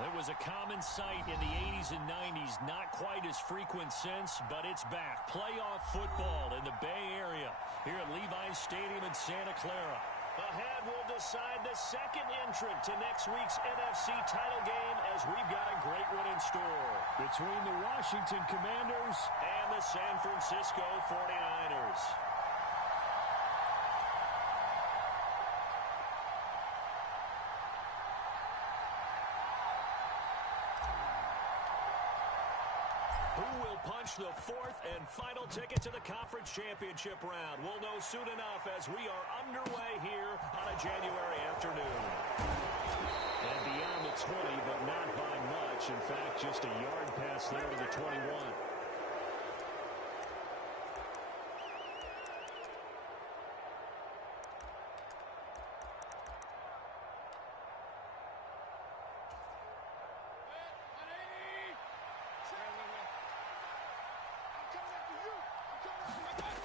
It was a common sight in the 80s and 90s. Not quite as frequent since, but it's back. Playoff football in the Bay Area here at Levi's Stadium in Santa Clara. Ahead, we'll decide the second entrant to next week's NFC title game as we've got a great one in store. Between the Washington Commanders and the San Francisco 49ers. Who will punch the fourth and final ticket to the conference championship round? We'll know soon enough as we are underway here on a January afternoon. And beyond the 20, but not by much. In fact, just a yard pass there to the 21.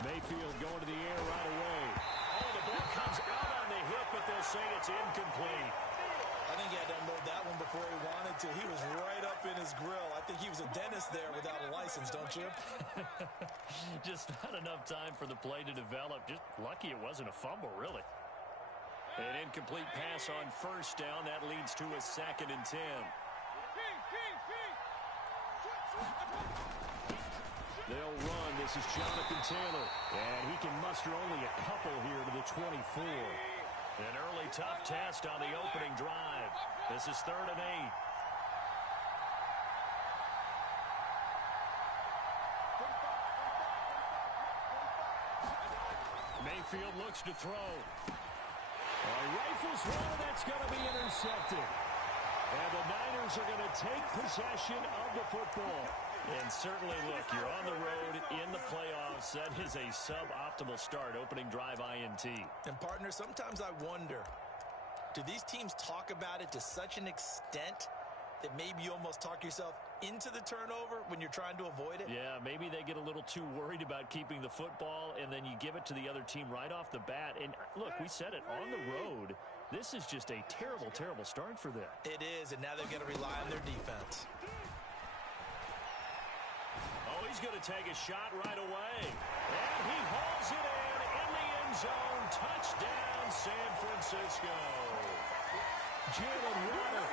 Mayfield going to the air right away. Oh, the ball comes out on the hip, but they'll say it's incomplete. I think he had to unload that one before he wanted to. He was right up in his grill. I think he was a dentist there without a license, don't you? Just not enough time for the play to develop. Just lucky it wasn't a fumble, really. An incomplete pass on first down. That leads to a 2nd and 10. They'll run. This is Jonathan Taylor. And he can muster only a couple here to the 24. An early tough test on the opening drive. This is 3rd and 8. Mayfield looks to throw. Rifles one, that's going to be intercepted. And the Niners are going to take possession of the football. And certainly, look, you're on the road in the playoffs. That is a suboptimal start, opening drive INT. And, partner, sometimes I wonder, do these teams talk about it to such an extent that maybe you almost talk yourself into the turnover when you're trying to avoid it? Yeah, maybe they get a little too worried about keeping the football, and then you give it to the other team right off the bat. And, look, we said it, on the road, this is just a terrible, terrible start for them. It is, and now they've got to rely on their defense. Oh, he's going to take a shot right away. And he hauls it in the end zone. Touchdown, San Francisco. Jalen Waddle,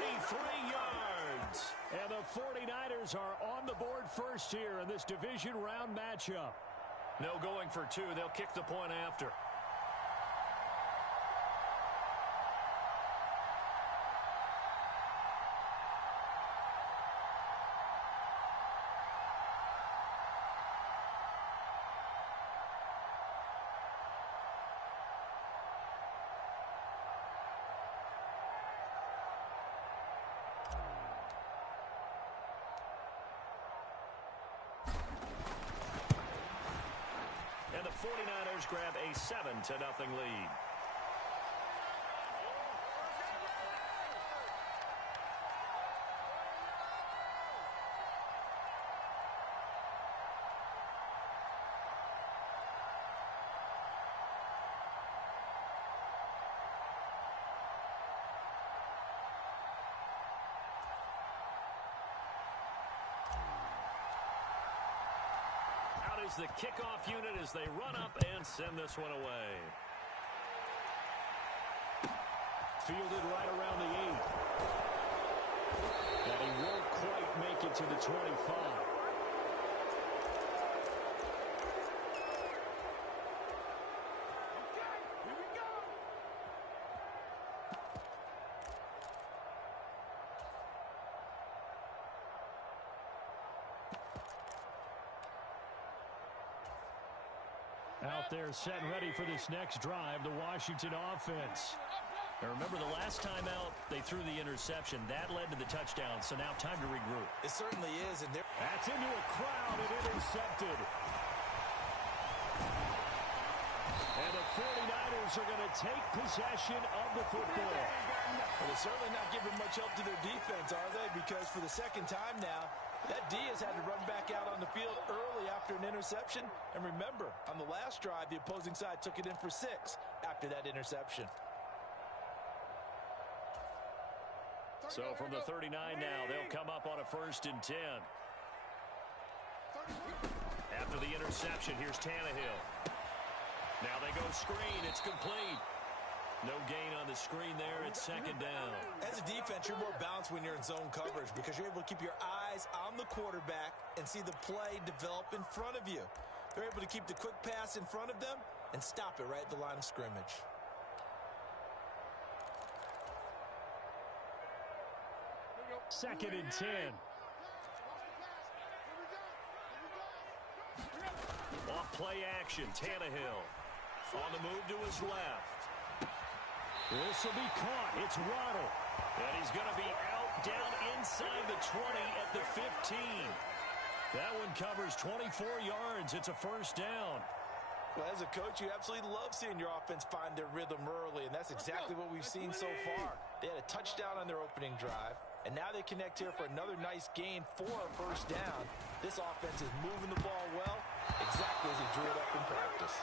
33 yards. And the 49ers are on the board first here in this division round matchup. No going for 2. They'll kick the point after. And the 49ers grab a 7-0 lead. Is the kickoff unit as they run up and send this one away. Fielded right around the 8. And he won't quite make it to the 25. Out there set and ready for this next drive, the Washington offense. Now remember, the last time out, they threw the interception. That led to the touchdown, so now time to regroup. It certainly is. And that's into a crowd and intercepted. And the 49ers are going to take possession of the football. Well, they're certainly not giving much help to their defense, are they? Because for the second time now, that D has had to run back out on the field early after an interception. And remember, on the last drive, the opposing side took it in for 6 after that interception. So from the 39 now, they'll come up on a 1st and 10. After the interception, here's Tannehill. Now they go screen. It's complete. No gain on the screen there. It's 2nd down. As a defense, you're more balanced when you're in zone coverage because you're able to keep your eyes on the quarterback and see the play develop in front of you. They're able to keep the quick pass in front of them and stop it right at the line of scrimmage. Second and 10. Off play action, Tannehill. On the move to his left. This will be caught. It's Waddle. And he's going to be out down inside the 20 at the 15. That one covers 24 yards. It's a 1st down. Well, as a coach, you absolutely love seeing your offense find their rhythm early, and that's exactly what we've seen so far. They had a touchdown on their opening drive, and now they connect here for another nice gain for a 1st down. This offense is moving the ball well, exactly as he drew it up in practice.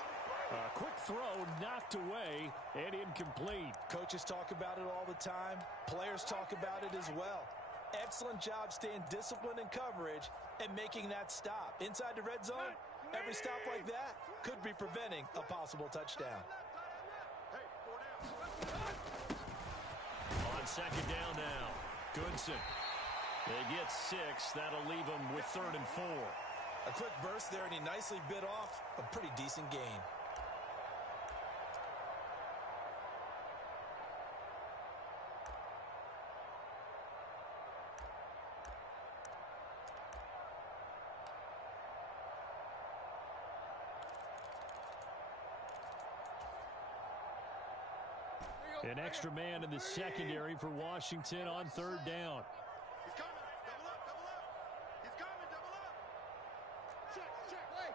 A quick throw knocked away and incomplete. Coaches talk about it all the time. Players talk about it as well. Excellent job staying disciplined in coverage and making that stop. Inside the red zone, every stop like that could be preventing a possible touchdown. On 2nd down now, Goodson. They get 6. That'll leave them with 3rd and 4. A quick burst there, and he nicely bit off a pretty decent gain. An extra man in the secondary for Washington on 3rd down. He's coming. Double up, double up. He's coming, double up. Check, check, play.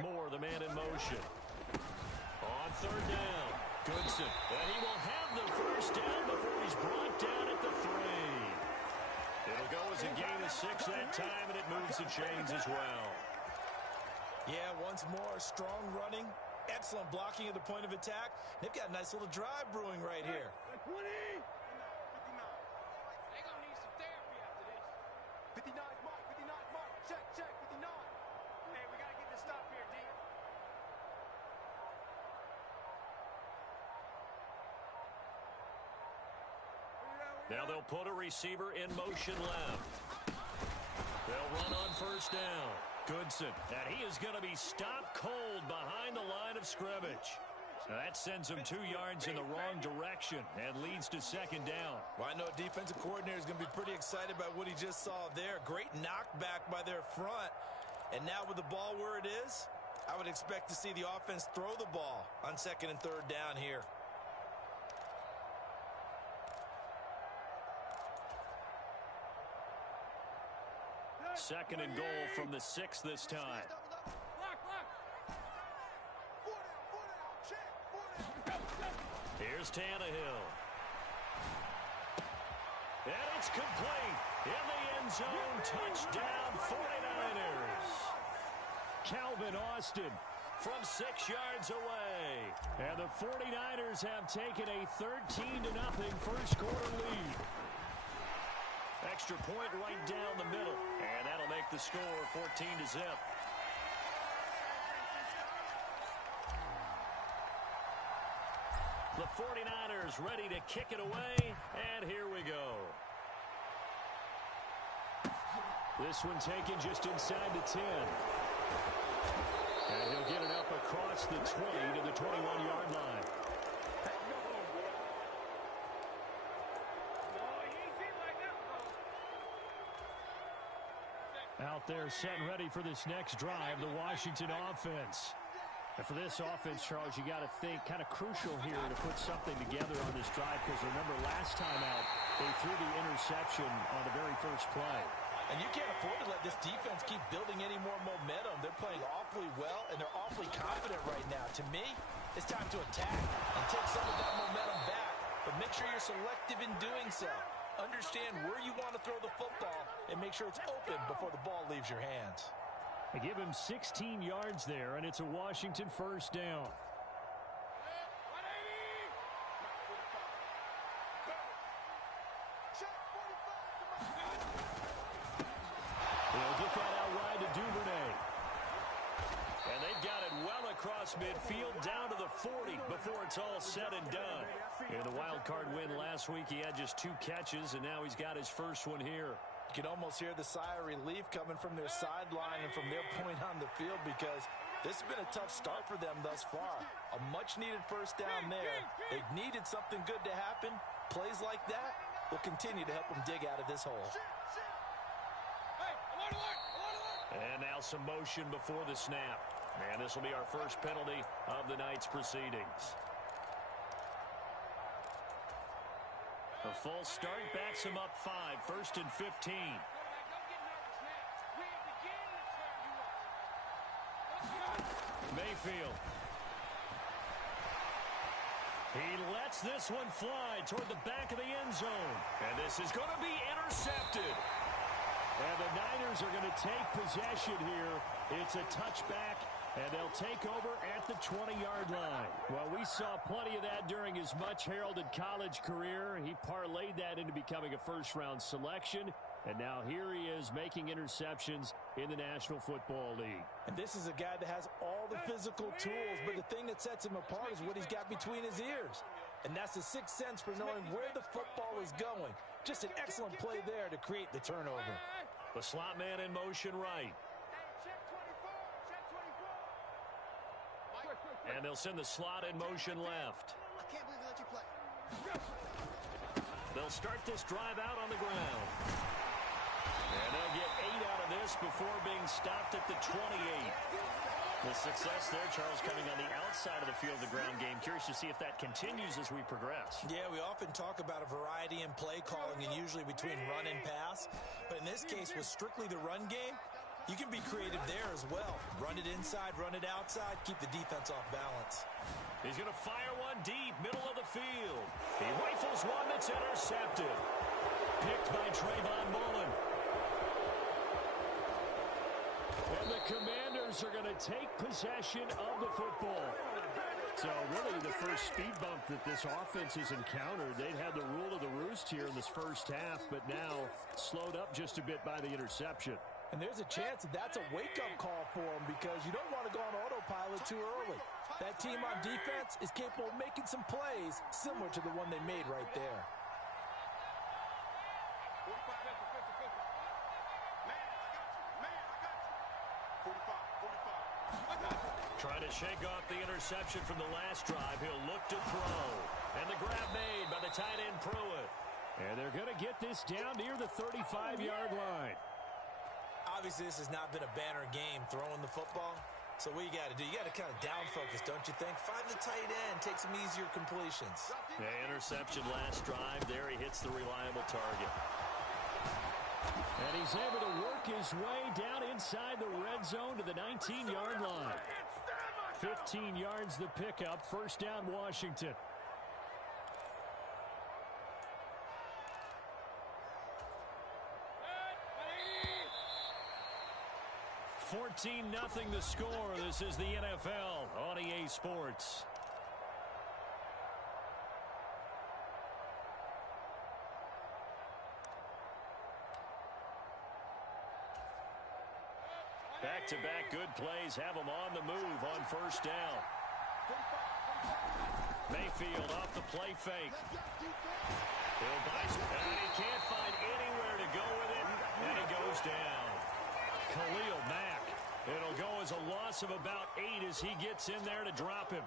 Moore, the man in motion. On 3rd down, Goodson. And he will have the 1st down before he's brought down at the 3. It'll go as a gain of 6 that time, and it moves the chains as well. Yeah, once more, strong running, excellent blocking at the point of attack. They've got a nice little drive brewing right here. 20. 59. They're going to need some therapy after this. 59's mark, 59's mark. Check, check, 59. Hey, we got to get this stop here, D. Now they'll put a receiver in motion left. They'll run on 1st down. Goodson, and he is going to be stopped cold behind the line of scrimmage. That sends him 2 yards in the wrong direction and leads to 2nd down. Well, I know a defensive coordinator is going to be pretty excited about what he just saw there. Great knockback by their front. And now with the ball where it is, I would expect to see the offense throw the ball on 2nd and 3rd down here. Second and goal from the 6 this time. Here's Tannehill. And it's complete. In the end zone, touchdown 49ers. Calvin Austin from 6 yards away. And the 49ers have taken a 13-0 first quarter lead. Extra point right down the middle. And that'll make the score 14-0. The 49ers ready to kick it away. And here we go. This one taken just inside the 10. And he'll get it up across the 20 to the 21-yard line. Out there set and ready for this next drive, the Washington offense. And for this offense, Charles, you got to think kind of crucial here to put something together on this drive, because remember last time out, they threw the interception on the very first play. And you can't afford to let this defense keep building any more momentum. They're playing awfully well, and they're awfully confident right now. To me, it's time to attack and take some of that momentum back. But make sure you're selective in doing so. Understand where you want to throw the football and make sure it's open before the ball leaves your hands. They give him 16 yards there, and it's a Washington first down. across midfield down to the 40 before it's all said and done. In the wild card win last week, he had just 2 catches, and now he's got his first one here. You can almost hear the sigh of relief coming from their sideline and from their point on the field, because this has been a tough start for them thus far. A much-needed first down there. They've needed something good to happen. Plays like that will continue to help them dig out of this hole. And now some motion before the snap. And this will be our first penalty of the night's proceedings. A false start backs him up 5, 1st and 15. Mayfield. He lets this one fly toward the back of the end zone. And this is going to be intercepted. And the Niners are going to take possession here. It's a touchback, and they'll take over at the 20-yard line. Well, we saw plenty of that during his much-heralded college career. He parlayed that into becoming a first-round selection. And now here he is making interceptions in the National Football League. And this is a guy that has all the physical tools, but the thing that sets him apart is what he's got between his ears. And that's the sixth sense for knowing where the football is going. Just an excellent play there to create the turnover. The slot man in motion right. And they'll send the slot in motion left. I can't believe they let you play. They'll start this drive out on the ground. And they'll get 8 out of this before being stopped at the 28. The success there, Charles, coming on the outside of the field of the ground game. Curious to see if that continues as we progress. Yeah, we often talk about a variety in play calling and usually between run and pass. But in this case, with strictly the run game, you can be creative there as well. Run it inside, run it outside, keep the defense off balance. He's going to fire one deep, middle of the field. He rifles one that's intercepted. Picked by Trayvon Mullen. And the Commanders are going to take possession of the football. So really the first speed bump that this offense has encountered. They'd had the rule of the roost here in this first half, but now slowed up just a bit by the interception. And there's a chance that that's a wake-up call for them, because you don't want to go on autopilot too early. That team on defense is capable of making some plays similar to the one they made right there. Trying to shake off the interception from the last drive. He'll look to throw. And the grab made by the tight end Pruitt. And they're going to get this down near the 35-yard line. Obviously, this has not been a banner game throwing the football. So what you got to do, you got to kind of down focus, don't you think? Find the tight end, take some easier completions. Yeah, interception last drive. There he hits the reliable target. And he's able to work his way down inside the red zone to the 19-yard line. 15 yards the pickup. First down, Washington. 14-0 the score. This is the NFL on EA Sports. Back-to-back good plays have them on the move on first down. Mayfield off the play fake. He'll buy some, and he can't find anywhere to go with it, and he goes down. Khalil Mack. It'll go as a loss of about 8 as he gets in there to drop him.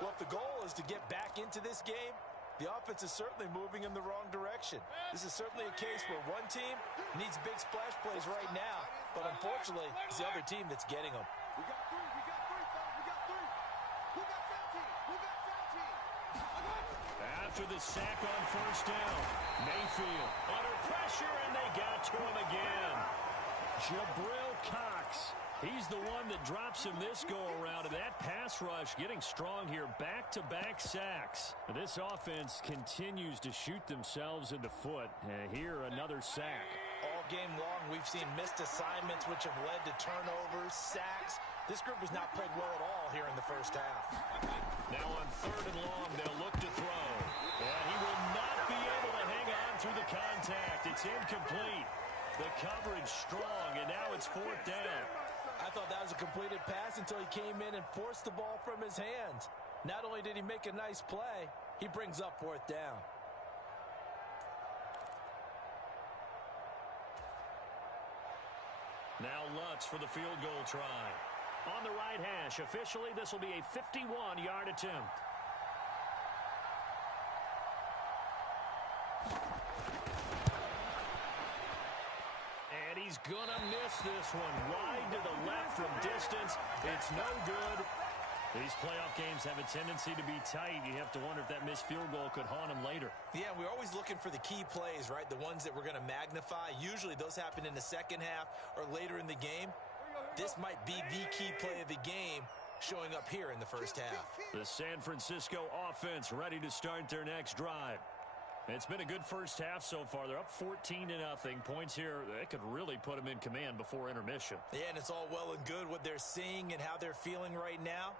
Well, if the goal is to get back into this game, the offense is certainly moving in the wrong direction. This is certainly a case where one team needs big splash plays right now, but unfortunately, it's the other team that's getting them. We got three, fellas, we got three. Who got 17? Who got 17? After the sack on first down, Mayfield under pressure, and they got to him again. Jabril Cox. He's the one that drops him this go-around, and that pass rush getting strong here. Back-to-back sacks. This offense continues to shoot themselves in the foot. Here, another sack. All game long, we've seen missed assignments, which have led to turnovers, sacks. This group has not played well at all here in the first half. Now on third and long, they'll look to throw. And he will not be able to hang on through the contact. It's incomplete. The coverage strong, and now it's fourth down. I thought that was a completed pass until he came in and forced the ball from his hands. Not only did he make a nice play, he brings up fourth down. Now Lutz for the field goal try. On the right hash, officially this will be a 51-yard attempt. And he's going to miss this one. Wide to the left from distance. It's no good. These playoff games have a tendency to be tight. You have to wonder if that missed field goal could haunt him later. Yeah, we're always looking for the key plays, right? The ones that we're going to magnify. Usually those happen in the second half or later in the game. This might be the key play of the game showing up here in the first half. The San Francisco offense ready to start their next drive. It's been a good first half so far. They're up 14-0. Points here, they could really put them in command before intermission. Yeah, and it's all well and good what they're seeing and how they're feeling right now.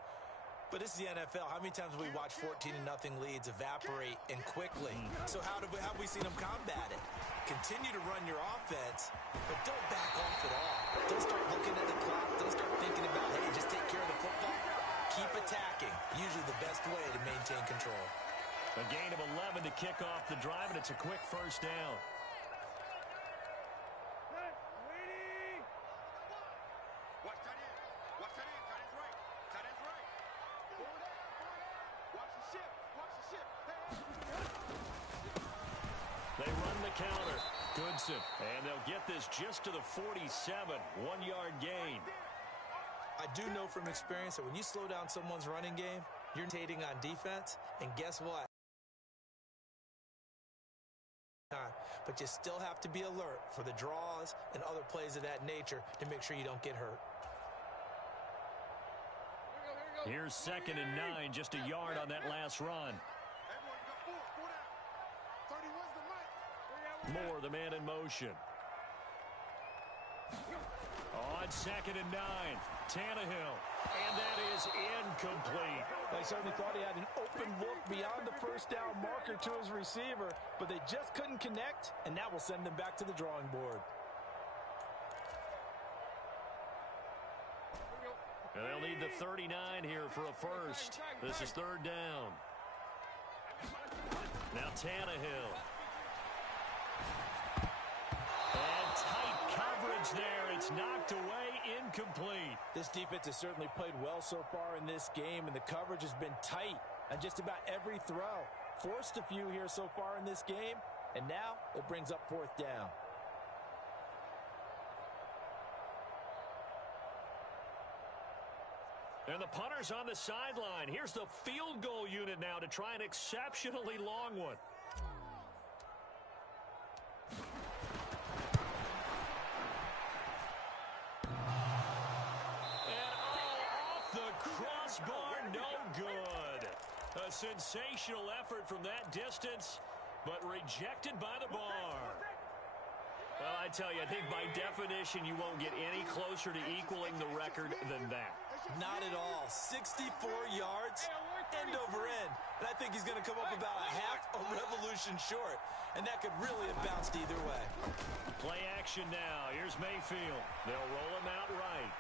But this is the NFL. How many times have we watched 14-0 leads evaporate and quickly? So how have we seen them combat it? Continue to run your offense, but don't back off at all. Don't start looking at the clock. Don't start thinking about, hey, just take care of the football. Keep attacking. Usually the best way to maintain control. A gain of 11 to kick off the drive, and it's a quick first down. Watch tight end. Watch tight end. Tight end's right. Tight end's right. Watch the ship. Watch the ship. They run the counter. Goodson. And they'll get this just to the 47. 1-yard gain. I do know from experience that when you slow down someone's running game, you're rotating on defense, and guess what? But you still have to be alert for the draws and other plays of that nature to make sure you don't get hurt. Here's 2nd and 9, just a yard on that last run. Moore, the man in motion. On 2nd and 9, Tannehill. And that is incomplete. They certainly thought he had an open look beyond the first down marker to his receiver, but they just couldn't connect, and that will send them back to the drawing board. And they'll need the 39 here for a first. This is 3rd down. Now Tannehill. And tight coverage there. It's knocked away, incomplete. This defense has certainly played well so far in this game, and the coverage has been tight on just about every throw. Forced a few here so far in this game, and now it brings up 4th down. And the punter's on the sideline. Here's the field goal unit now to try an exceptionally long one. Crossbar, no good. A sensational effort from that distance, but rejected by the bar. Well, I tell you, I think by definition you won't get any closer to equaling the record than that. Not at all. 64 yards, end over end. And I think he's going to come up about a half a revolution short. And that could really have bounced either way. Play action now. Here's Mayfield. They'll roll him out right.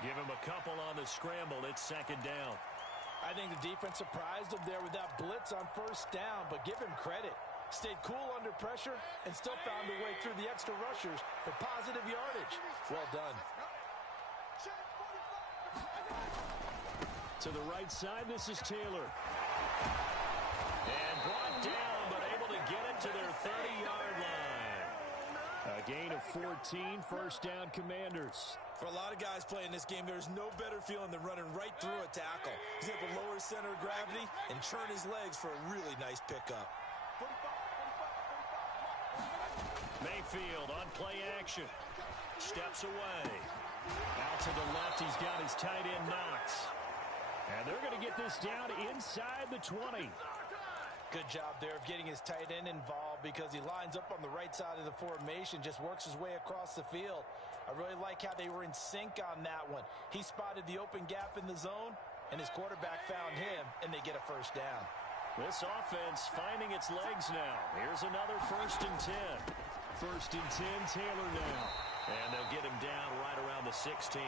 Give him a couple on the scramble. It's 2nd down. I think the defense surprised him there with that blitz on first down, but give him credit. Stayed cool under pressure and still found a way through the extra rushers for positive yardage. Well done. To the right side, this is Taylor. And brought down, but able to get it to their 30-yard line. A gain of 14, first down Commanders. For a lot of guys playing this game, there's no better feeling than running right through a tackle. He's able to lower his center of gravity and churn his legs for a really nice pickup. Mayfield on play action. Steps away. Out to the left, he's got his tight end Knox. And they're going to get this down inside the 20. Good job there of getting his tight end involved because he lines up on the right side of the formation, just works his way across the field. I really like how they were in sync on that one. He spotted the open gap in the zone, and his quarterback found him, and they get a first down. This offense finding its legs now. Here's another 1st and 10. 1st and 10, Taylor now. And they'll get him down right around the 16.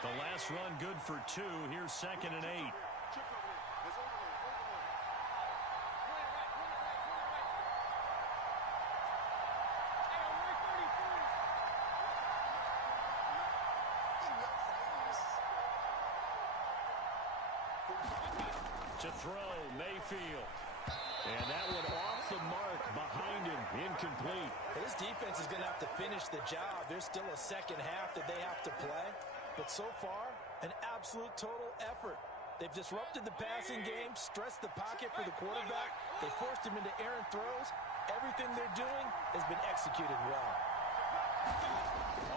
The last run good for 2. Here's 2nd and 8. To throw, Mayfield. And that one off the mark behind him, incomplete. This defense is going to have to finish the job. There's still a second half that they have to play. But so far, an absolute total effort. They've disrupted the passing game, stressed the pocket for the quarterback. They forced him into errant throws. Everything they're doing has been executed well.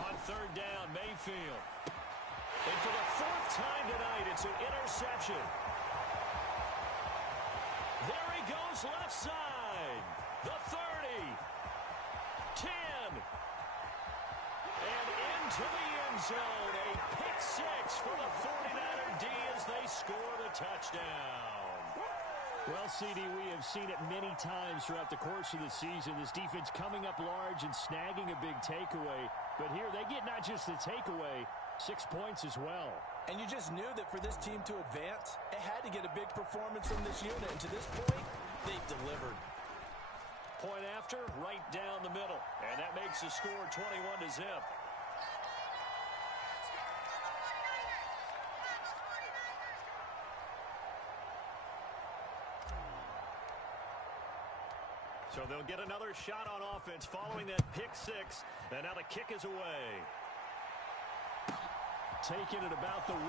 On 3rd down, Mayfield. And for the 4th time tonight, it's an interception. There he goes left side. The 30. 10. And into the end zone. A pick 6 for the 49er D as they score the touchdown. Well, CD, we have seen it many times throughout the course of the season. This defense coming up large and snagging a big takeaway. But here they get not just the takeaway, 6 points as well. And you just knew that for this team to advance, it had to get a big performance from this unit. And to this point, they've delivered. Point after, right down the middle. And that makes the score 21-0. So they'll get another shot on offense following that pick 6. And now the kick is away. Taking it about the 1.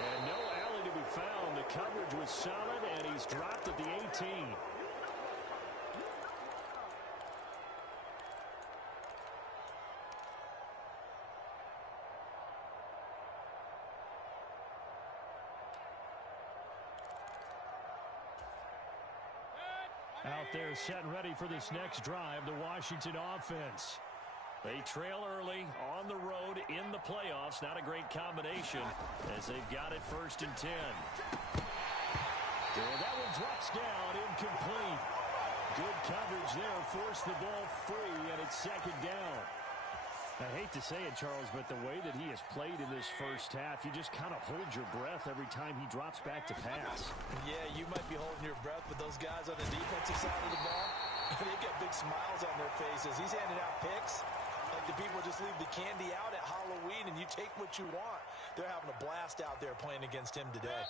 And no alley to be found. The coverage was solid, and he's dropped at the 18. Out there set and ready for this next drive, the Washington offense. They trail early on the road in the playoffs. Not a great combination as they've got it 1st and 10. And that one drops down, incomplete. Good coverage there, forced the ball free, and it's 2nd down. I hate to say it, Charles, but the way that he has played in this first half, you just kind of hold your breath every time he drops back to pass. Yeah, you might be holding your breath, but those guys on the defensive side of the ball, they've got big smiles on their faces. He's handing out picks like the people just leave the candy out at Halloween and you take what you want. They're having a blast out there playing against him today.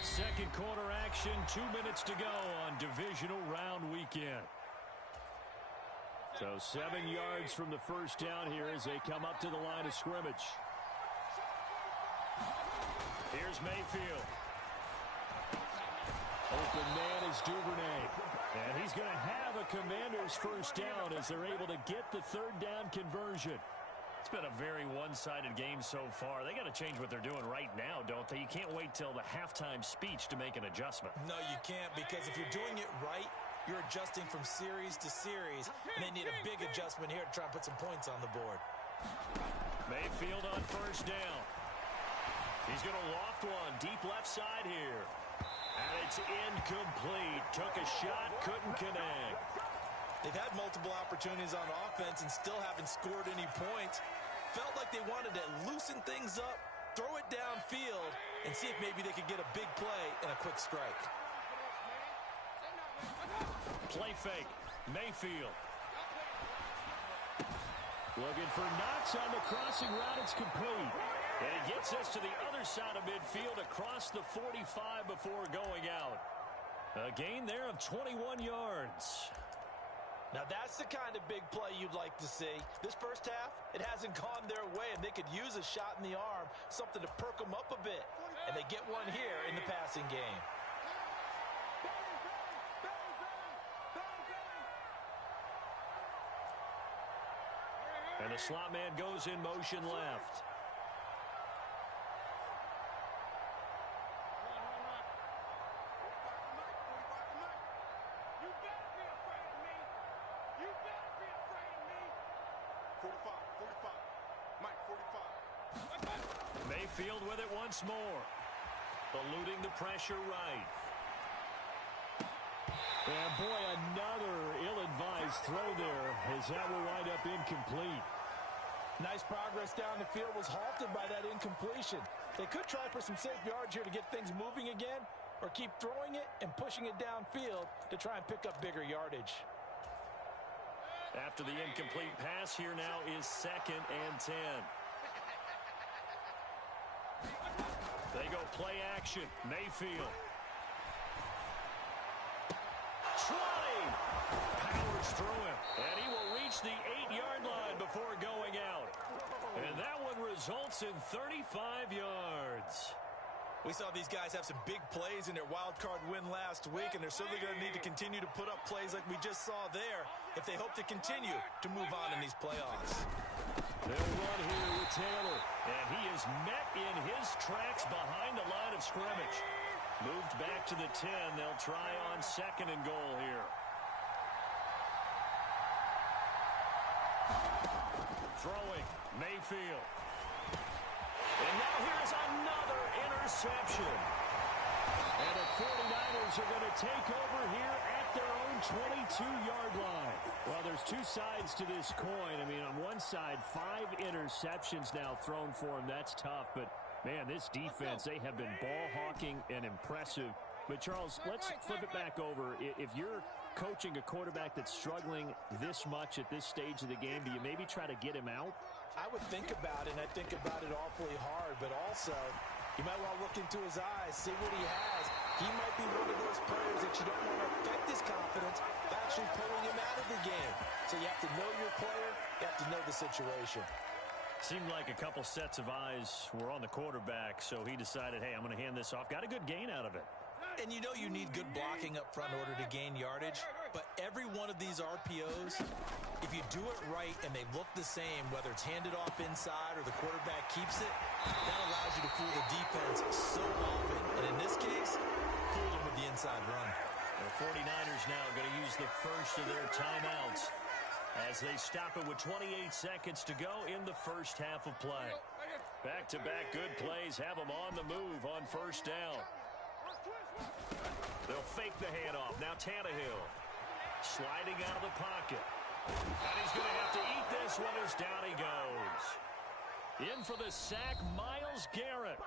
Second quarter action, 2 minutes to go on divisional round weekend. So 7 yards from the first down here as they come up to the line of scrimmage. Here's Mayfield. Open man is Duvernay. And he's going to have a Commander's first down as they're able to get the 3rd down conversion. It's been a very one-sided game so far. They got to change what they're doing right now, don't they? You can't wait till the halftime speech to make an adjustment. No, you can't, because if you're doing it right, you're adjusting from series to series, and they need a big adjustment here to try and put some points on the board. Mayfield on first down. He's going to loft one deep left side here. And it's incomplete. Took a shot, couldn't connect. They've had multiple opportunities on offense and still haven't scored any points. Felt like they wanted to loosen things up, throw it downfield, and see if maybe they could get a big play and a quick strike. Play fake. Mayfield. Looking for Knox on the crossing route. It's complete. And it gets us to the other side of midfield across the 45 before going out. A gain there of 21 yards. Now that's the kind of big play you'd like to see. This first half, it hasn't gone their way, and they could use a shot in the arm, something to perk them up a bit. And they get one here in the passing game. And the slot man goes in motion left. Mayfield with it once more. Eluding the pressure right. And boy, another ill-advised throw there as that will wind up incomplete. Nice progress down the field was halted by that incompletion. They could try for some safe yards here to get things moving again, or keep throwing it and pushing it downfield to try and pick up bigger yardage. After the incomplete pass, here now is 2nd and 10. They go play action. Mayfield. 20. Powers through him. And he will reach the 8-yard line before going out. And that one results in 35 yards. We saw these guys have some big plays in their wild card win last week, and they're certainly going to need to continue to put up plays like we just saw there if they hope to continue to move on in these playoffs. They'll run here with Taylor, and he is met in his tracks behind the line of scrimmage. Moved back to the 10. They'll try on 2nd and goal here. Throwing, Mayfield. And now here's another interception. And the 49ers are going to take over here at their own 22-yard line. Well, there's two sides to this coin. I mean, on one side, 5 interceptions now thrown for him. That's tough. But, man, this defense, they have been ball hawking and impressive. But, Charles, let's flip it back over. If you're coaching a quarterback that's struggling this much at this stage of the game, do you maybe try to get him out? I would think about it, and I think about it awfully hard, but also you might want to look into his eyes, see what he has. He might be one of those players that you don't want to affect his confidence by actually pulling him out of the game. So you have to know your player, you have to know the situation. Seemed like a couple sets of eyes were on the quarterback, so he decided, hey, I'm going to hand this off. Got a good gain out of it. And you know you need good blocking up front in order to gain yardage, but every one of these RPOs, if you do it right and they look the same, whether it's handed off inside or the quarterback keeps it, that allows you to fool the defense so often. And in this case, fool them with the inside run. The 49ers now going to use the first of their timeouts as they stop it with 28 seconds to go in the first half of play. Back-to-back good plays have them on the move on first down. They'll fake the handoff. Now Tannehill sliding out of the pocket. And he's going to have to eat this one as down he goes. In for the sack, Myles Garrett.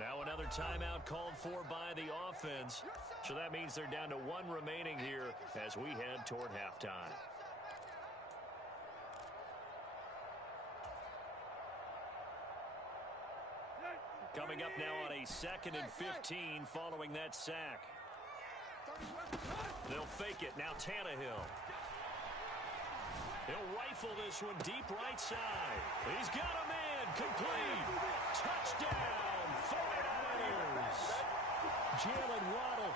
Now another timeout called for by the offense. So that means they're down to 1 remaining here as we head toward halftime. Coming up now on a 2nd and 15 following that sack. They'll fake it. Now Tannehill. He'll rifle this one deep right side. He's got a man. Complete. Touchdown, 49ers. Jalen Waddle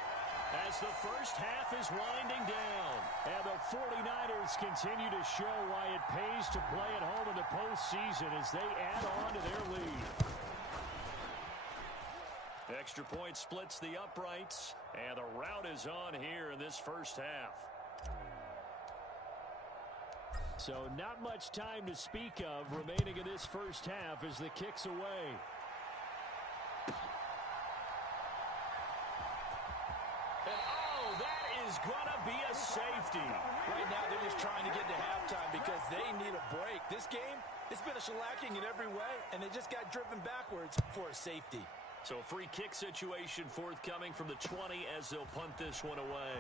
as the first half is winding down. And the 49ers continue to show why it pays to play at home in the postseason as they add on to their lead. Extra point splits the uprights, and the rout is on here in this first half. So not much time to speak of remaining in this first half as the kick's away. And oh, that is going to be a safety. Right now they're just trying to get to halftime because they need a break. This game, it's been a shellacking in every way, and they just got driven backwards for a safety. So a free kick situation forthcoming from the 20 as they'll punt this one away.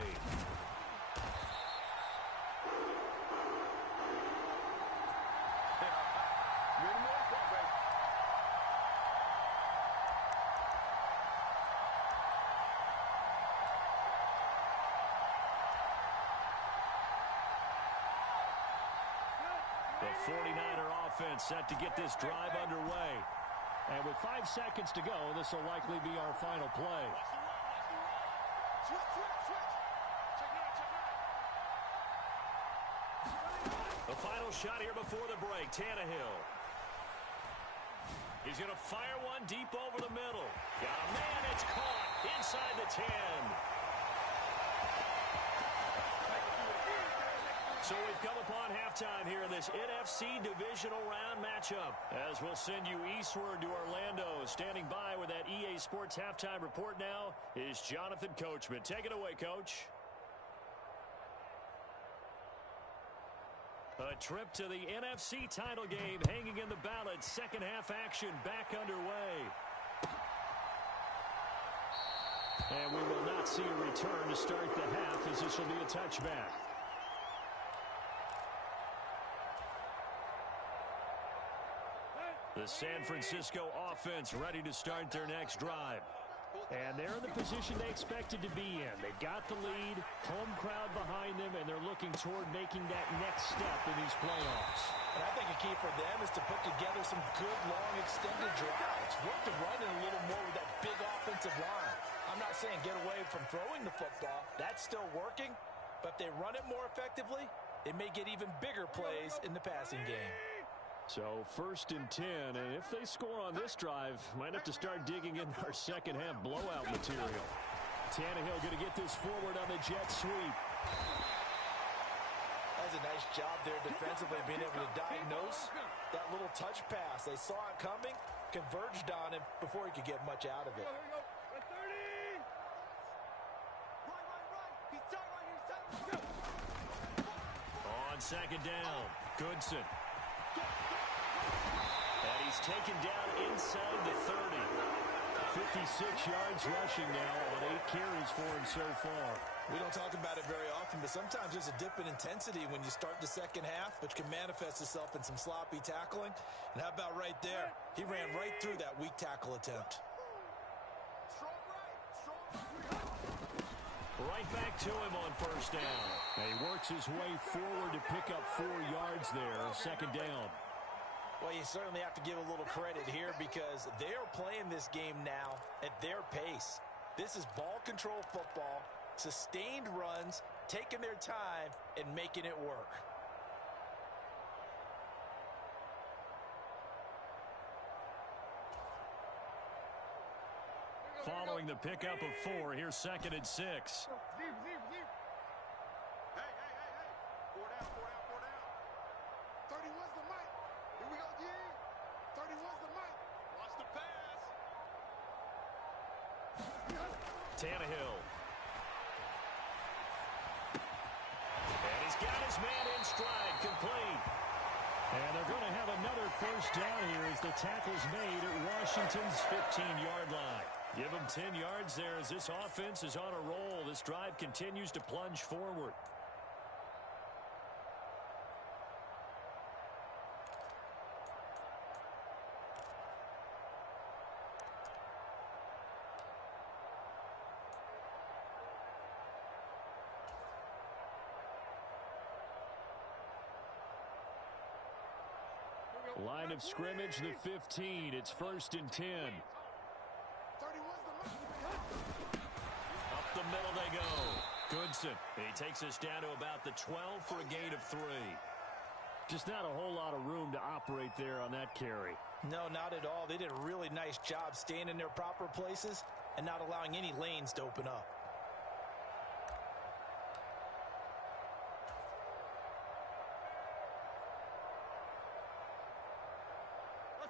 The 49er offense set to get this drive underway. And with 5 seconds to go, this will likely be our final play. The final shot here before the break, Tannehill. He's going to fire one deep over the middle. Got a man, it's caught inside the 10. So we've come upon halftime here in this NFC divisional round matchup. As we'll send you eastward to Orlando. Standing by with that EA Sports halftime report now is Jonathan Coachman. Take it away, Coach. A trip to the NFC title game hanging in the balance. Second half action back underway. And we will not see a return to start the half, as this will be a touchback. The San Francisco offense ready to start their next drive. And they're in the position they expected to be in. They've got the lead, home crowd behind them, and they're looking toward making that next step in these playoffs. And I think a key for them is to put together some good, long, extended drives. Work the run in a little more with that big offensive line. I'm not saying get away from throwing the football. That's still working. But if they run it more effectively, they may get even bigger plays in the passing game. So 1st and 10, and if they score on this drive, might have to start digging in our second half blowout material. Tannehill going to get this forward on the jet sweep. That's a nice job there defensively, being able to diagnose that little touch pass. They saw it coming, converged on him before he could get much out of it. On second down, Goodson. And he's taken down inside the 30. 56 yards rushing now on 8 carries for him so far. We don't talk about it very often, but sometimes there's a dip in intensity when you start the second half, which can manifest itself in some sloppy tackling. And how about right there? He ran right through that weak tackle attempt. Right back to him on 1st down. And he works his way forward to pick up 4 yards there, 2nd down. Well, you certainly have to give a little credit here because they are playing this game now at their pace. This is ball control football, sustained runs, taking their time, and making it work. Following the pickup of 4, here's 2nd and 6. Hey. 4 down. 30 was the mic. Here we go, yeah. 30 was the mic. Watch the pass. Tannehill. And he's got his man in stride, complete. And they're going to have another 1st down here as the tackle's made at Washington's 15-yard line. Give them 10 yards there as this offense is on a roll. This drive continues to plunge forward. Line of scrimmage, the 15. It's 1st and 10. Up the middle they go. Goodson. He takes us down to about the 12 for a gain of 3. Just not a whole lot of room to operate there on that carry. No, not at all. They did a really nice job staying in their proper places and not allowing any lanes to open up.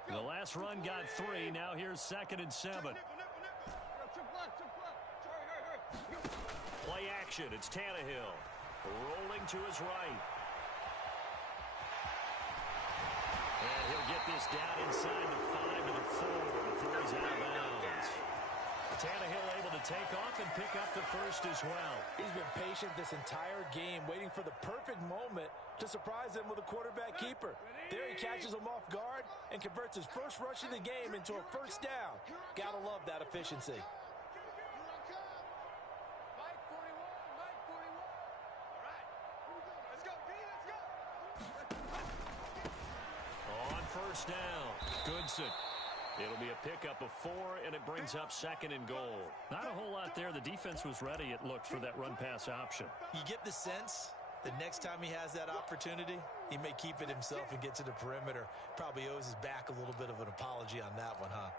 The last run got 3. Now here's 2nd and 7. Play action. It's Tannehill. Rolling to his right. And he'll get this down inside the 5 to the 4 before he's out of bounds. Tannehill able to take off and pick up the 1st as well. He's been patient this entire game, waiting for the perfect moment to surprise them with a quarterback keeper. There he catches him off guard and converts his first rush of the game into a 1st down. Gotta love that efficiency. On 1st down, Goodson. It'll be a pickup of 4, and it brings up 2nd and goal. Not a whole lot there. The defense was ready, it looked, for that run-pass option. You get the sense the next time he has that opportunity, he may keep it himself and get to the perimeter. Probably owes his back a little bit of an apology on that one, huh?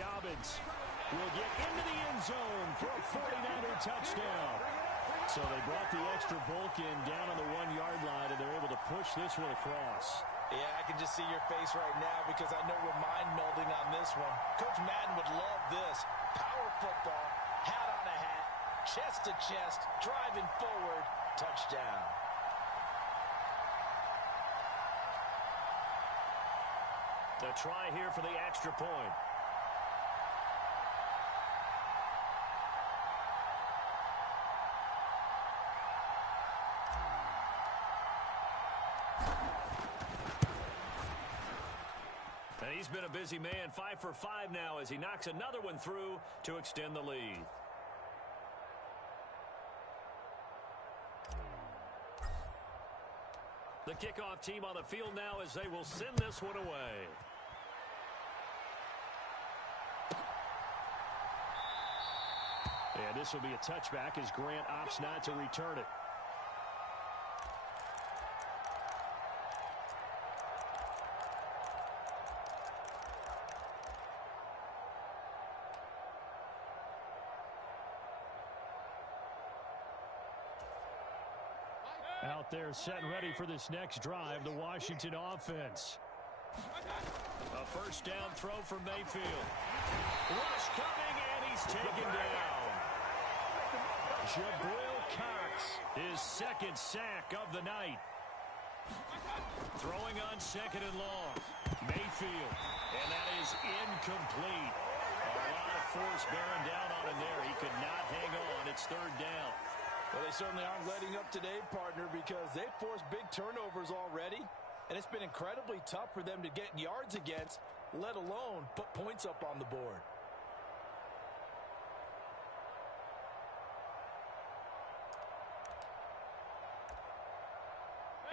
Dobbins will get into the end zone for a 49er touchdown. So they brought the extra bulk in down on the 1-yard line, and they're able to push this one across. Yeah, I can just see your face right now because I know we're mind-melding on this one. Coach Madden would love this. Power football, hat on a hat, chest to chest, driving forward, touchdown. A try here for the extra point. And he's been a busy man, 5 for 5 now as he knocks another one through to extend the lead. The kickoff team on the field now as they will send this one away. And this will be a touchback as Grant opts not to return it. Out there set and ready for this next drive, the Washington offense. A first down throw for Mayfield. Rush coming, and he's taken down. Jabril Cox, his second sack of the night. Throwing on second and long. Mayfield, and that is incomplete. A lot of force bearing down on him there. He could not hang on. It's third down. Well, they certainly aren't letting up today, partner, because they've forced big turnovers already, and it's been incredibly tough for them to get yards against, let alone put points up on the board.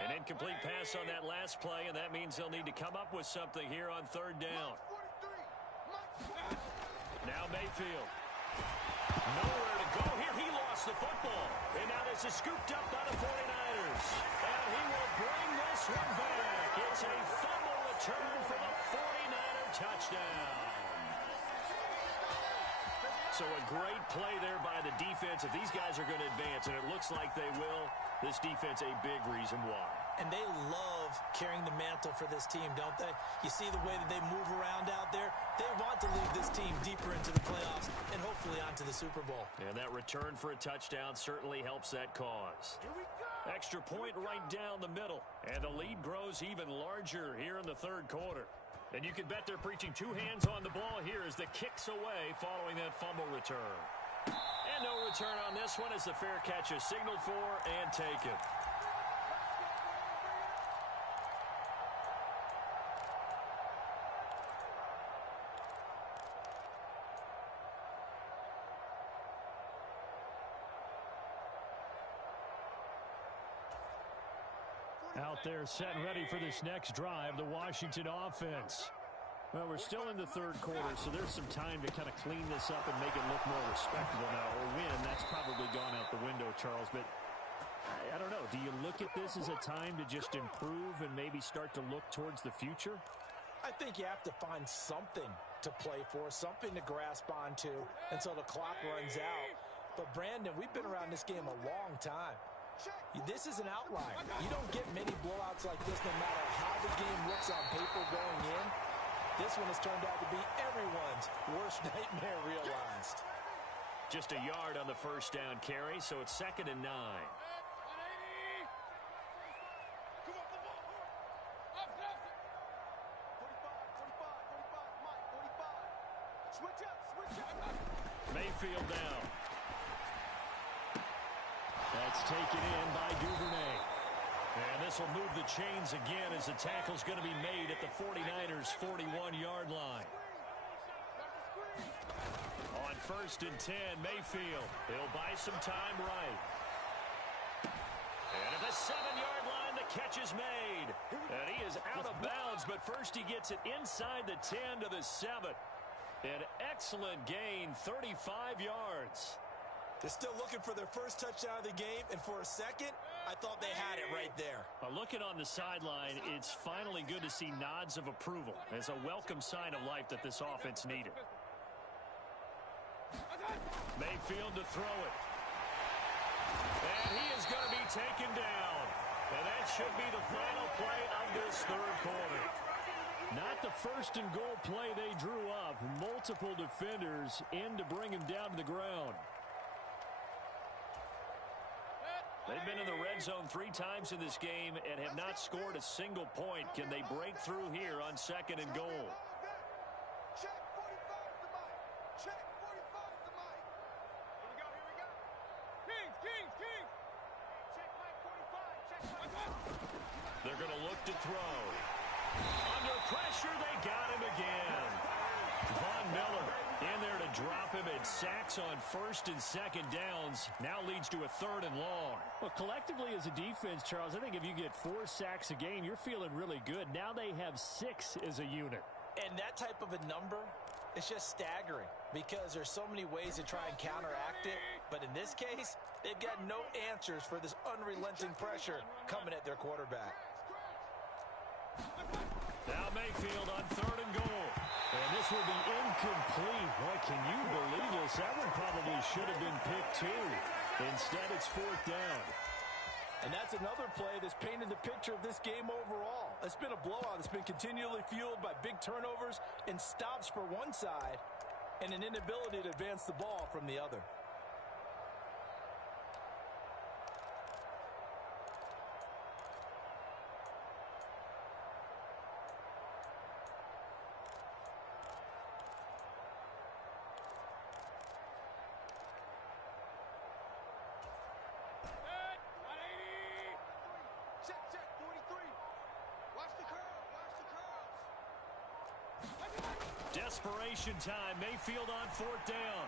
An incomplete pass on that last play, and that means they'll need to come up with something here on third down. Now Mayfield. Nowhere to go here. He lost the football. And now this is scooped up by the 49ers. And he will bring this one back. It's a fumble return for the 49er touchdown. So a great play there by the defense. If these guys are going to advance, and it looks like they will, this defense a big reason why. And they love carrying the mantle for this team, don't they? You see the way that they move around out there? They want to lead this team deeper into the playoffs and hopefully onto the Super Bowl. And that return for a touchdown certainly helps that cause. Extra point right down the middle. And the lead grows even larger here in the third quarter. And you can bet they're preaching two hands on the ball here as the kick's away following that fumble return. And no return on this one as the fair catch is signaled for and taken. Out there set and ready for this next drive, the Washington offense. Well, we're still in the third quarter, so there's some time to kind of clean this up and make it look more respectable now. Or win, that's probably gone out the window, Charles. But I don't know. Do you look at this as a time to just improve and maybe start to look towards the future? I think you have to find something to play for, something to grasp onto until the clock runs out. But, Brandon, we've been around this game a long time. This is an outlier. You don't get many blowouts like this no matter how the game looks on paper going in. This one has turned out to be everyone's worst nightmare realized. Just a yard on the first down carry, so it's 2nd and 9. Mayfield now. That's taken in by Duvernay. And this will move the chains again as the tackle's going to be made at the 49ers' 41-yard line. On 1st and 10, Mayfield. He'll buy some time right. And at the 7-yard line, the catch is made. And he is out of bounds, but first he gets it inside the 10 to the 7. An excellent gain, 35 yards. They're still looking for their first touchdown of the game, and for a second, I thought they had it right there. Looking on the sideline, it's finally good to see nods of approval as a welcome sign of life that this offense needed. Mayfield to throw it. And he is going to be taken down. And that should be the final play of this third quarter. Not the first and goal play they drew up. Multiple defenders in to bring him down to the ground. They've been in the red zone 3 times in this game and have not scored a single point. Can they break through here on second and goal? Check 45 is the mic. Check 45 is the mic. Here we go, here we go. Kings. Check mic 45, check mic 45. They're going to look to throw. Under pressure, they got him again. Von Miller in there to drop him. It sacks on first and second downs. Now leads to a third and long. Well, collectively as a defense, Charles, I think if you get 4 sacks a game, you're feeling really good. Now they have 6 as a unit. And that type of a number, it's just staggering because there's so many ways to try and counteract it. But in this case, they've got no answers for this unrelenting pressure coming at their quarterback. Now Mayfield on third and goal. And this will be incomplete. Boy, can you believe this? That one probably should have been picked too. Instead, it's 4th down. And that's another play that's painted the picture of this game overall. It's been a blowout. It's been continually fueled by big turnovers and stops for one side and an inability to advance the ball from the other. Check 43. Watch the curl, Desperation time. Mayfield on 4th down.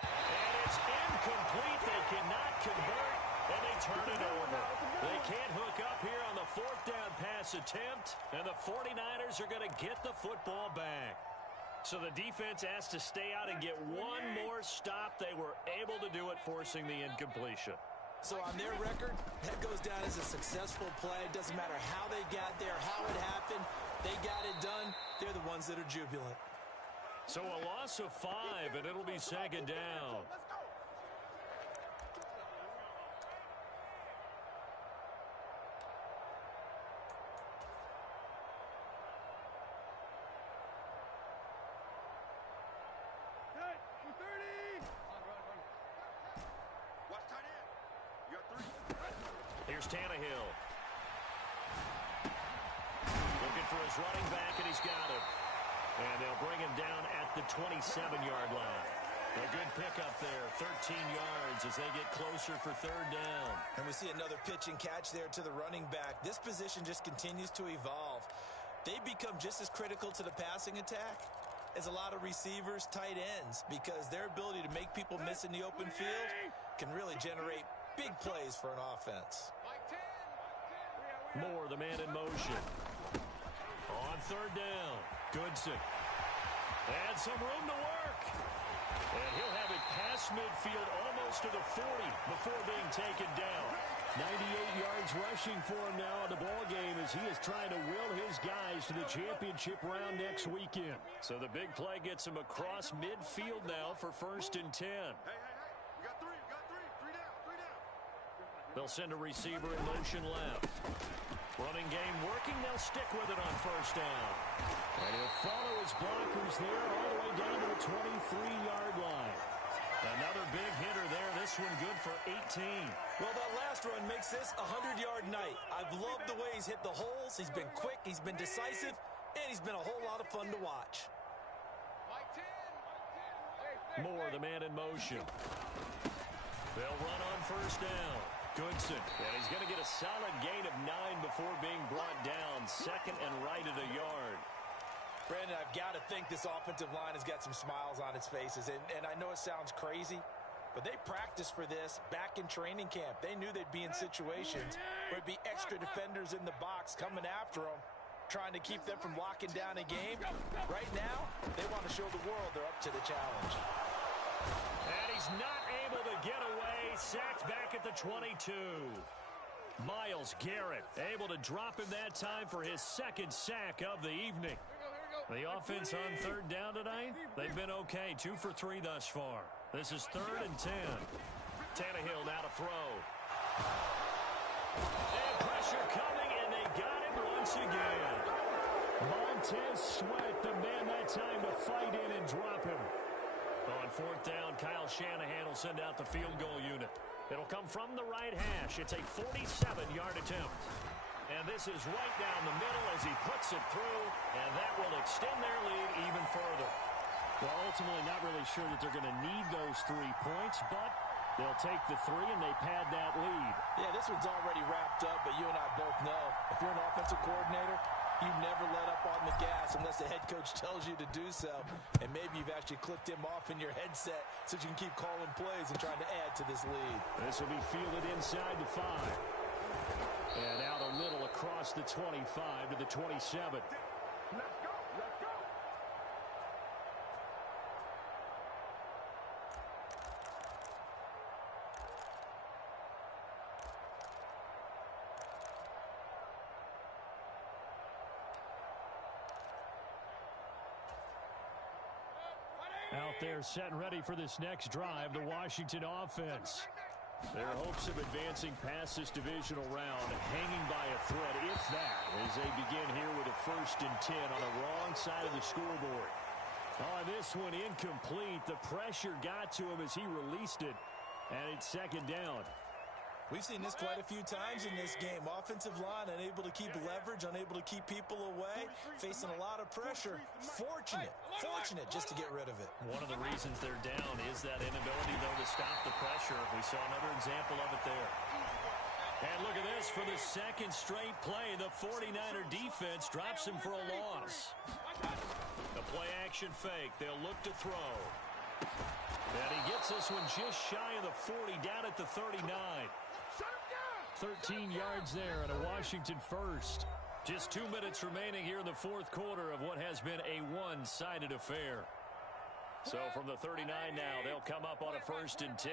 And it's incomplete. They cannot convert, and they turn it over. They can't hook up here on the 4th down pass attempt, and the 49ers are going to get the football back. So the defense has to stay out and get one more stop. They were able to do it, forcing the incompletion. So on their record, that goes down as a successful play. It doesn't matter how they got there, how it happened. They got it done. They're the ones that are jubilant. So a loss of 5, and it'll be second down. Let's go. Hey, 30. Run. Watch tight end. You got 3. Here's Tannehill. Looking for his running back, and he's got him. And they'll bring him down at the 27-yard line. A good pickup there, 13 yards as they get closer for third down. And we see another pitch and catch there to the running back. This position just continues to evolve. They become just as critical to the passing attack as a lot of receivers, tight ends, because their ability to make people miss in the open field can really generate big plays for an offense. Moore, the man in motion. On third down, Goodson. And some room to work. And he'll have it past midfield almost to the 40 before being taken down. 98 yards rushing for him now in the ball game as he is trying to will his guys to the championship round next weekend. So the big play gets him across midfield now for 1st and 10. Hey. We got 3. 3 down. They'll send a receiver in motion left. Running game working. They'll stick with it on 1st down. And he'll follow his blockers there all the way down to the 23-yard line. Another big hitter there. This one good for 18. Well, that last run makes this a 100-yard night. I've loved the way he's hit the holes. He's been quick, he's been decisive, and he's been a whole lot of fun to watch. Moore, the man in motion. They'll run on 1st down. Goodson, and he's going to get a solid gain of 9 before being brought down. 2nd and right at a yard. Brandon, I've got to think this offensive line has got some smiles on its faces. And I know it sounds crazy, but they practiced for this back in training camp. They knew they'd be in situations where it'd be extra defenders in the box coming after them, trying to keep them from locking down a game. Right now, they want to show the world they're up to the challenge. And he's not able to get away. Sacked back at the 22. Myles Garrett able to drop him that time for his 2nd sack of the evening. The offense on third down tonight, they've been okay. 2 for 3 thus far. This is 3rd and 10. Tannehill now to throw. And pressure coming, and they got him once again. Montez Sweat, the man that time to fight in and drop him. On 4th down, Kyle Shanahan will send out the field goal unit. It'll come from the right hash. It's a 47-yard attempt. And this is right down the middle as he puts it through, and that will extend their lead even further. Well, ultimately not really sure that they're going to need those 3 points, but they'll take the 3 and they pad that lead. Yeah, this one's already wrapped up, but you and I both know if you're an offensive coordinator, you never let up on the gas unless the head coach tells you to do so. And maybe you've actually clicked him off in your headset so you can keep calling plays and trying to add to this lead. This will be fielded inside the 5. And out a little across the 25 to the 27. Let's go. Let's go. Out there set and ready for this next drive, the Washington offense. Their hopes of advancing past this divisional round hanging by a thread, if that, as they begin here with a 1st and 10 on the wrong side of the scoreboard. Oh, this one incomplete. The pressure got to him as he released it, and it's 2nd down. We've seen this quite a few times in this game. Offensive line unable to keep leverage, unable to keep people away, facing a lot of pressure. Fortunate just to get rid of it. One of the reasons they're down is that inability, though, to stop the pressure. We saw another example of it there. And look at this. For the 2nd straight play, the 49er defense drops him for a loss. The play-action fake. They'll look to throw. And he gets this one just shy of the 40, down at the 39. 13 yards there and a Washington first. Just 2 minutes remaining here in the 4th quarter of what has been a one-sided affair. So from the 39 now, they'll come up on a 1st and 10.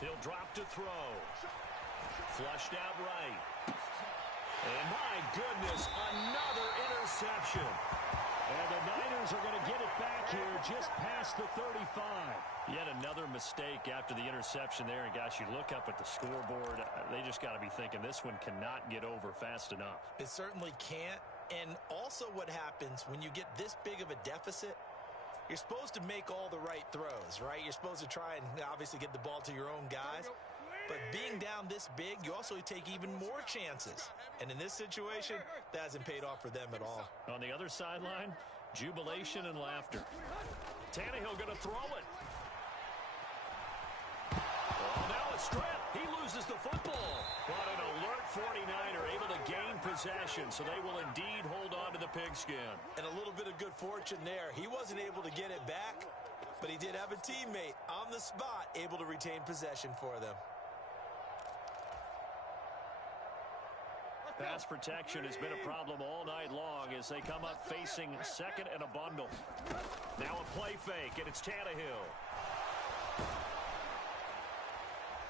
He'll drop to throw. Flushed out right. And my goodness, another interception. And the Niners are going to get it back here just past the 35. Yet another mistake after the interception there. And, gosh, you look up at the scoreboard. They just got to be thinking this one cannot get over fast enough. It certainly can't. And also what happens when you get this big of a deficit, you're supposed to make all the right throws, right? You're supposed to try and obviously get the ball to your own guys. But being down this big, you also take even more chances. And in this situation, that hasn't paid off for them at all. On the other sideline, jubilation and laughter. Tannehill going to throw it. Oh, now a strip. He loses the football. But an alert 49er able to gain possession, so they will indeed hold on to the pigskin. And a little bit of good fortune there. He wasn't able to get it back, but he did have a teammate on the spot able to retain possession for them. Pass protection has been a problem all night long as they come up facing 2nd and a bundle. Now a play fake, and it's Tannehill.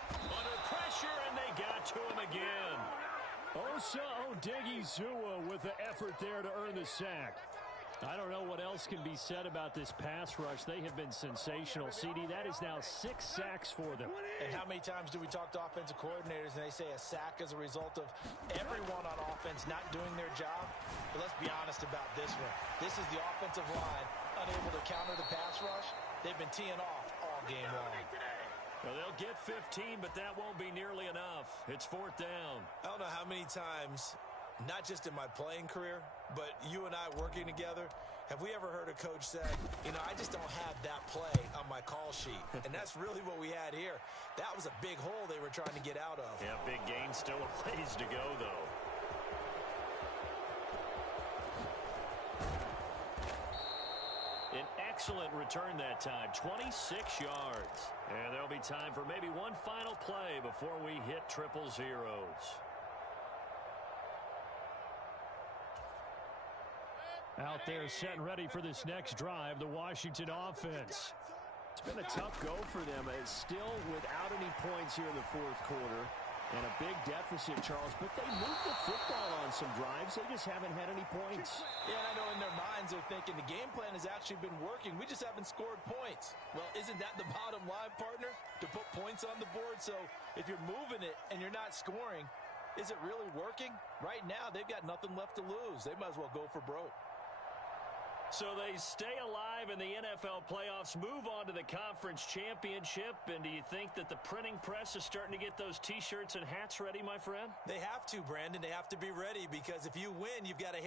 Under pressure, and they got to him again. Osa Odigizua with the effort there to earn the sack. I don't know what else can be said about this pass rush. They have been sensational. CD, that is now 6 sacks for them. And how many times do we talk to offensive coordinators and they say a sack is a result of everyone on offense not doing their job? But let's be honest about this one. This is the offensive line unable to counter the pass rush. They've been teeing off all game long. Well, they'll get 15, but that won't be nearly enough. It's 4th down. I don't know how many times, not just in my playing career, but you and I working together, have we ever heard a coach say, you know, I just don't have that play on my call sheet. And that's really what we had here. That was a big hole they were trying to get out of. Yeah, big gain, still a ways to go, though. An excellent return that time, 26 yards. And there'll be time for maybe one final play before we hit triple zeros. Out there set and ready for this next drive, the Washington offense. It's been a tough go for them. It's still without any points here in the 4th quarter. And a big deficit, Charles, but they moved the football on some drives. They just haven't had any points. Yeah, and I know in their minds they're thinking the game plan has actually been working. We just haven't scored points. Well, isn't that the bottom line, partner? To put points on the board? So if you're moving it and you're not scoring, is it really working? Right now, they've got nothing left to lose. They might as well go for broke. So they stay alive in the NFL playoffs, move on to the conference championship. And do you think that the printing press is starting to get those T-shirts and hats ready, my friend? They have to, Brandon. They have to be ready because if you win, you've got to